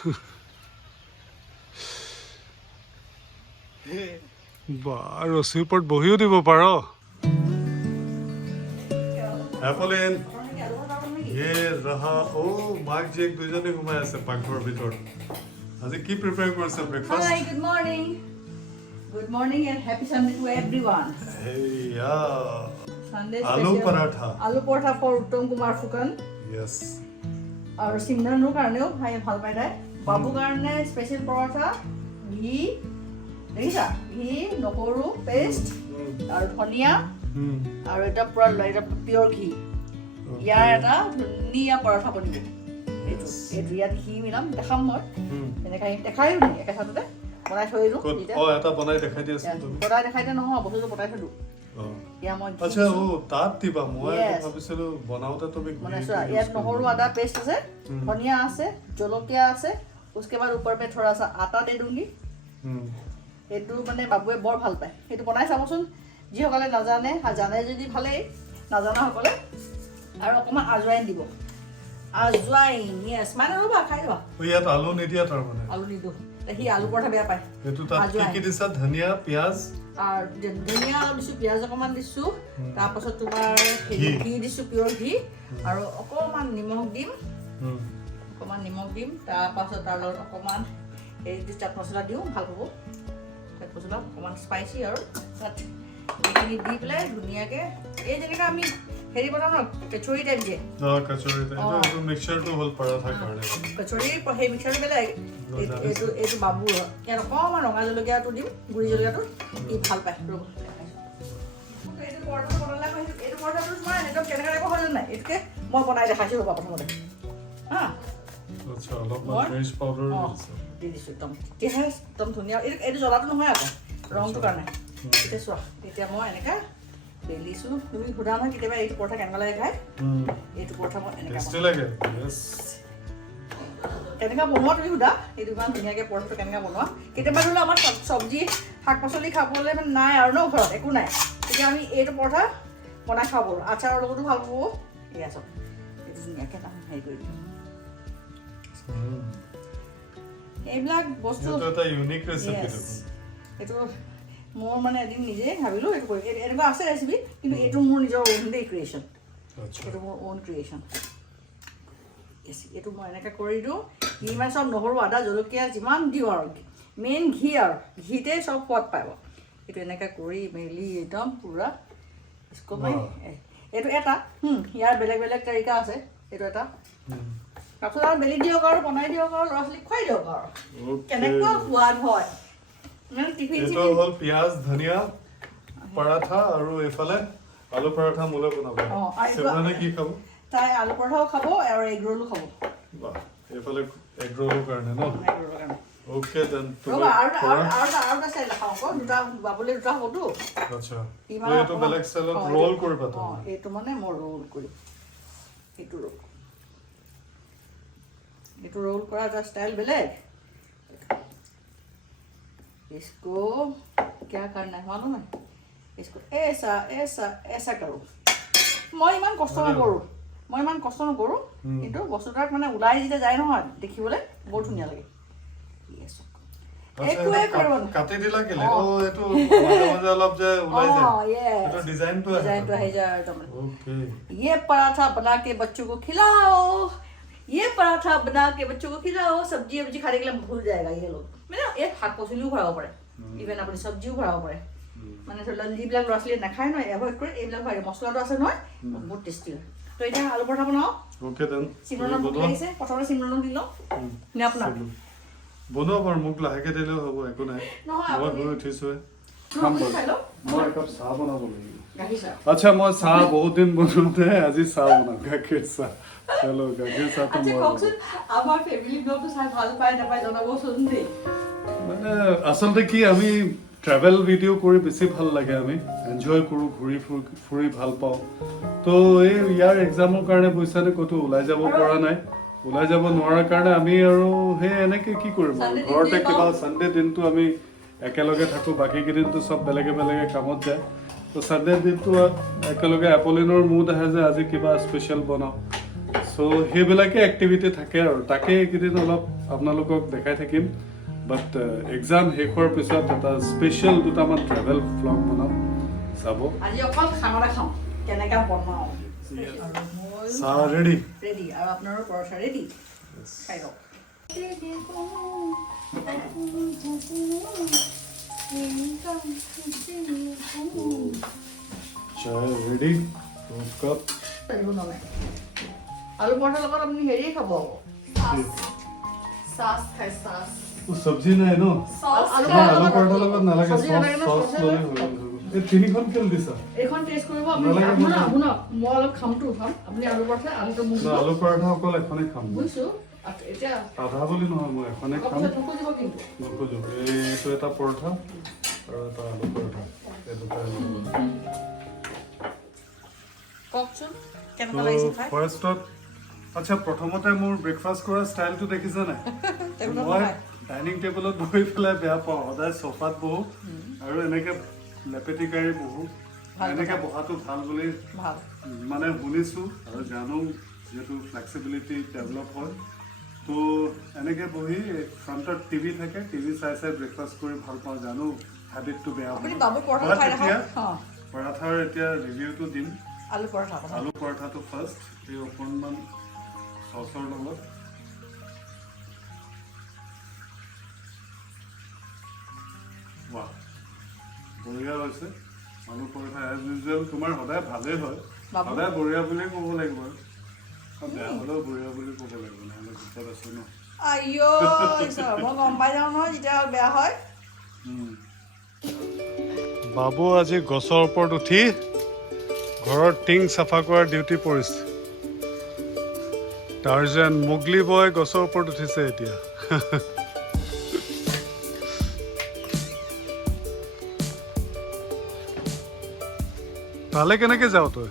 বা ৰছীৰ ওপৰত বহিও দিব পাৰ এপলিন ये रहा ओ मार्क जी एक দুজনে ঘুমাই আছে পাকঘৰৰ ভিতৰত আজি কি প্ৰিপেয়াৰ কৰিছে breakfast Hi, good morning. Good morning and happy Sunday to everyone. হেয়া Sunday Aloo special. paratha. Aloo paratha for Uttam Kumar Fukan. Yes আৰু সিমৰানৰ কাৰণেও খাই ভাল পাই তাই বাবু কাৰণে স্পেচিয়েল পৰঠা ঘি দেখিছা ঘি নহৰু পেষ্ট আৰু ধনিয়া আৰু এটা পুৰা এটা পিয়ৰ ঘি ইয়াৰ এটা ধুনীয়া পৰঠা বনিব এইটো ইয়াত ঘি মিলাম দেখাম মই এনেকৈ দেখায়ো নি একেচাতে বনাই থৈ দিলোঁ অ এটা বনাই দেখাই দি আছো তুমি বনাই দেখাইতে নহয় বস্তুটো বনাই থলোঁ ইয়া মই আচ্ছা ও তাত দিবা মই ভাবিছিলো বনাওতে তুমি মানে চোৱা ইয়াত নহৰু আদা পেষ্ট আছে ধনিয়া আছে জলকীয়া আছে उसके बाद ऊपर में थोड़ा सा आटा दे दूंगी এইটো মানে বাবুৱে বৰ ভাল পায় সেইটো বনাই চাবচোন যিসকলে নাজানে জানে যদি ভালেই নাজানাসকলে আৰু অকণমান আজৱাইন দিব আজৱাইন য়েছ মানে ৰ'বা খাই লোৱা ইয়াত আলু নিদিয়া তাৰ মানে আলু নিদিওঁ সি আলু পৰঠা বেয়া পায় এইটো তাত কি কি দিছা ধনিয়া পিয়াজ আৰু ধনিয়া অলপ দিছোঁ পিঁয়াজ অকণমান দিছোঁ তাৰপাছত তোমাৰ ঘি দিছোঁ পিয়ৰ ঘি আৰু অকণমান নিমখ দিম তাৰপাছত তাৰ লগত অকণমান এই চাট মছলা দিওঁ ভাল হ'ব চাট মছলা অকণমান স্পাইচি আৰু তাত এইখিনি দি পেলাই ধুনীয়াকৈ এই যেনেকৈ আমি হেৰি বনাওঁ ন কচুৰি টাইপ দিয়ে কচুৰি এইটো মিক্সচাৰটো হ'ল পৰঠাৰ কাৰণে কচুৰিৰ সেই মিক্সাৰটো বেলেগ এইটো বাবুৰ ইয়াত অকণমান ৰঙা জলকীয়াটো দিম গুড়ি জলকীয়াটো ই ভাল পায় ৰ'ব এইটো পৰঠাটো বনালে এইটো পৰঠাটো তোমাৰ একদম কেনেকৈ টাইপৰ হয় জানো নাই এইটোকে মই বনাই দেখাইছোঁ ৰ'বা প্ৰথমতে হা আচ্ছা অলপমান ফ্ৰেছ পাউডাৰ দি দিছোঁ একদম তেতিয়াহে একদম ধুনীয়া এইটো জ্বলাটো নহয় আকৌ ৰংটোৰ কাৰণে এতিয়া চোৱা এতিয়া মই এনেকৈ বেলিছোঁ তুমি সোধা নহয় কেতিয়াবা এইটো পৰঠা কেনেকুৱা লাগে খাই এইটো পৰঠা মই এনেকৈ কেনেকৈ বনোৱা তুমি সোধা এইটো ইমান ধুনীয়াকৈ পৰঠাটো কেনেকৈ বনোৱা কেতিয়াবা ধৰি লওক আমাৰ চব্জি শাক পাচলি খাবলৈ মানে নাই আৰু ন ঘৰত একো নাই তেতিয়া আমি এইটো পৰঠা বনাই খাব পাৰোঁ আচাৰৰ লগতো ভাল পাব এয়া চব এইটো ধুনীয়াকৈ হেৰি কৰি দিম এইবিলাক বস্তু এটা ইউনিক ৰেচিপি এইটো মোৰ মানে এদিন নিজে ভাবিলোঁ এইটো কৰি এনেকুৱা আছে ৰেচিপি কিন্তু এইটো মোৰ নিজৰ অ'ন দেই ক্ৰিয়েশ্যন এইটো মোৰ অ'ন ক্ৰিয়েশ্যন এইটো মই এনেকৈ কৰি দিওঁ ঘি মানে চব নহৰু আদা জলকীয়া যিমান দিওঁ আৰু মেইন ঘি আৰু ঘিতে চব সোৱাদ পাব এইটো এনেকৈ কৰি মেলি একদম পূৰা এইটো এটা ইয়াৰ বেলেগ বেলেগ তাৰিকা আছে এইটো এটা তাৰপিছত আৰু বেলি দিয়ক আৰু বনাই দিয়ক আৰু ল'ৰা ছোৱালীক খুৱাই দিয়ক আৰু কেনেকুৱা সোৱাদ হয় এইটো হ'ল পিয়াজ ধনিয়া পৰাঠা আৰু এইফালে আলু পৰাঠা মোলে বনাব সিমৰানে কি খাব তাই আলু পৰঠাও খাব আৰু এগ ৰ'লো খাব বাহ এইফালে এগ ৰ'লৰ কাৰণে ন ওকে দেন আৰু এটা ষ্টাইল দেখাওঁ আকৌ দুটা বাবুলে দুটা হ'বতো আচ্ছা এইটো বেলেগ ষ্টাইলত ৰ'ল কৰিবা এইটো মানে মই ৰ'ল কৰিম এইটো रोल करा था स्टाइल बेलेग इसको क्या करना है मालूम है इसको ऐसा ऐसा ऐसा करो মই ইমান কষ্ট নকৰোঁ কিন্তু বস্তুটাত মানে ওলাই যেতিয়া যায় নহয় দেখিবলৈ বৰ ধুনীয়া লাগে একোৱে কৰিব কাটি দিলা কেলে ও এটো মাজে মাজে অলপ যে ওলাই যায় এটো ডিজাইনটো আহি যায় ओके ये पराठा बना के बच्चों को खिलाओ ये पराठा बना के बच्चों को खिलाओ सब्जी खाने के लिए भूल जाएगा ये लोग মানে এই শাক পাচলিও ভৰাব পাৰে ইভেন আপুনি চব্জিও ভৰাব পাৰে মানে ধৰি লওক যিবিলাক ল'ৰা ছোৱালীয়ে নাখায় নহয় এভইড কৰি এইবিলাক ভৰাই মছলাটো আছে নহয় বহুত টেষ্টি হয় তো এতিয়া আলু পৰঠা বনাওঁ ওকে দেন চিমৰণক ভোক লাগিছে প্ৰথমতে চিমৰণক দি লওঁ নে আপোনাক বনোৱা বাৰু মোক লাহেকৈ দিলেও হ'ব একো নাই মই গৈ উঠিছোৱে খাম বাৰু মই একাপ চাহ বনাব লাগিব আচ্ছা মই চাহ বহুত দিন বনোৱাতে আজি চাহ বনাম গাখীৰ চাহ চলো গাখীৰ চাহটো মই আমাৰ ফেমিলি ব্লগটো চাই ভাল পায় নাপায় জনাবচোন দেই মানে আচলতে কি আমি ট্ৰেভেল ভিডিঅ' কৰি বেছি ভাল লাগে আমি এনজয় কৰোঁ ঘূৰি ফুৰি ভাল পাওঁ তো এই ইয়াৰ এক্সামৰ কাৰণে বুজিছানে ক'তো ওলাই যাব পৰা নাই ওলাই যাব নোৱাৰাৰ কাৰণে আমি আৰু সেই এনেকৈ কি কৰিম ঘৰতে কিবা ছানডে দিনটো আমি একেলগে থাকোঁ বাকী কেইদিনটো চব বেলেগে বেলেগে কামত যায় তো ছানডে দিনটো একেলগে এপলিনৰ মুড আহে যে আজি কিবা স্পেচিয়েল বনাওঁ চ' সো সেইবিলাকে এক্টিভিটি থাকে আৰু তাকে এইকেইদিন অলপ আপোনালোকক দেখাই থাকিম বাট এক্সাম শেষ হোৱাৰ পিছত এটা স্পেচিয়েল দুটামান ট্ৰেভেল ভ্লগ বনাম চাব আজি অকল খানা খাওঁ কেনেকৈ বনাওঁ চাহ ৰেডি ৰেডি আৰু আপোনাৰো পৰঠা ৰেডি খাই লওক চাহ ৰেডি কাপ আলু পৰঠাৰ লগত আপুনি হেৰিয়ে খাব চাচ খাই চাচ চব্জি নাই ন আলু পৰঠাৰ লগত নালাগে চচ ল'লে হৈ গ'ল এই তিনিখন খেল দিছা এইখন টেষ্ট কৰিব আপুনি শুনক মই অলপ খামটো খাম আপুনি আলু পৰঠা আলুটো মোক আলু পৰঠা অকল এখনে খাম বুজিছোঁ এতিয়া আধা বুলি নহয় মই এখনে খাম নুখুজিব কিন্তু নুখোজো এইটো এটা পৰঠা আৰু এটা আলু পৰঠা এই দুটা কওকচোন কেনেকুৱা লাগিছে খাই ফাৰ্ষ্টত আচ্ছা প্ৰথমতে মোৰ ব্ৰেকফাষ্ট কৰা ষ্টাইলটো দেখিছা নাই মই ডাইনিং টেবুলত বহি পেলাই বেয়া পাওঁ সদায় চফাত বহো আৰু এনেকে লেপেটি কাঢ়ি বহো এনেকে বহাটো ভাল বুলি ভাল মানে শুনিছোঁ আৰু জানো যিহেতু ফ্লেক্সিবিলিটি ডেভেলপ হয় তো এনেকে বহি ফ্ৰণ্টত টিভি থাকে টিভি চাই চাই ব্ৰেকফাষ্ট কৰি ভাল পাওঁ জানো হেবিটটো বেয়া আপুনি বাবু পৰঠা খাই এতিয়া ৰাখক পৰঠাৰ এতিয়া ৰিভিউটো দিম আলু পৰঠা আলু পৰঠাটো ফাৰ্ষ্ট এই অকণমান চচৰ লগত বাহ বঢ়িয়া হৈছে আলু পৰঠা এজ ইউজুৱেল তোমাৰ সদায় ভালেই হয় সদায় বঢ়িয়া বুলিয়ে ক'ব লাগিব বেয়া হ'লেও বঢ়িয়া বুলি ক'ব লাগিব নহ'লে বিপদ আছে ন আইঅ' মই গম পাই যাওঁ নহয় যেতিয়া বেয়া হয় বাবু আজি গছৰ ওপৰত উঠি ঘৰৰ টিং চাফা কৰাৰ ডিউটি পৰিছে টাৰ্জান মোগলী বয় গছৰ ওপৰত উঠিছে এতিয়া তালে কেনেকে যাও তই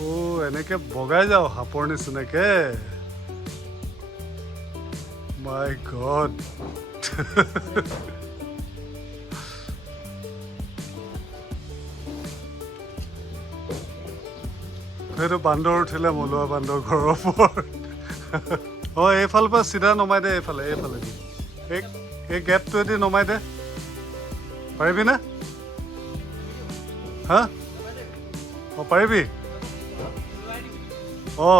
অ এনেকে বগাই যাও সাপৰ নিচিনাকে মাই গড সেইটো বান্দৰ উঠিলে মলুৱা বান্দৰ ঘৰৰ ওপৰত অ এইফালৰ পৰা চিধা নমাই দে এইফালে এইফালে দি এই গেপটোৱেদি নমাই দে পাৰিবি না হা অ পাৰিবি অ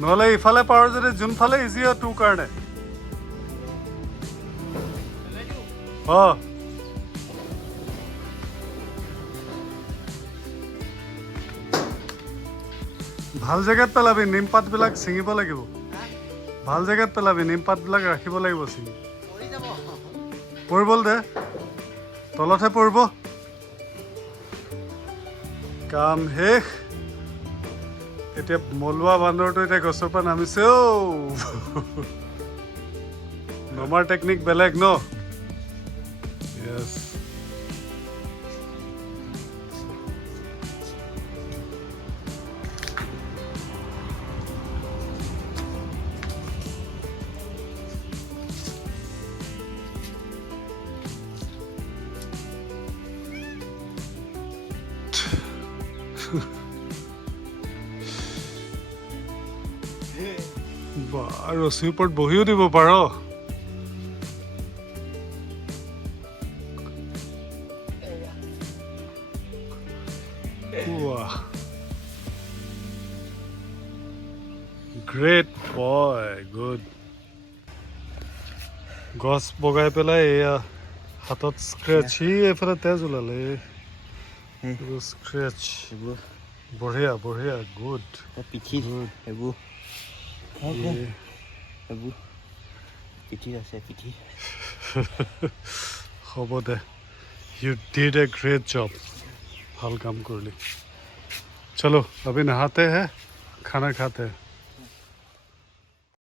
নহ'লে ইফালে পাৰ যদি যোনফালে ইজি হয় তোৰ কাৰণে অ ভাল জেগাত পেলাবি নিমপাতবিলাক ছিঙিব লাগিব ভাল জেগাত পেলাবি নিমপাতবিলাক ৰাখিব লাগিব ছিঙি পৰিব দে তলতহে পৰিব কাম শেষ এতিয়া মলুৱা বান্দৰটো এতিয়া গছৰ পৰা নামিছে নমাৰ টেকনিক বেলেগ ন য়েছ ৰছীৰ ওপৰত বহিও দিব পাৰ গ্ৰেট বয় গুড গছ বগাই পেলাই এয়া হাতত স্ক্ৰেচ সি এইফালে তেজ ওলালে স্ক্ৰেচ বঢ়িয়া বঢ়িয়া গুড পিঠি এইবোৰ এইবোৰ পিঠি আছে পিঠি হ'ব দে you did a great job ভাল কাম কৰিলি চলো अभी नहाते हैं खाना खाते हैं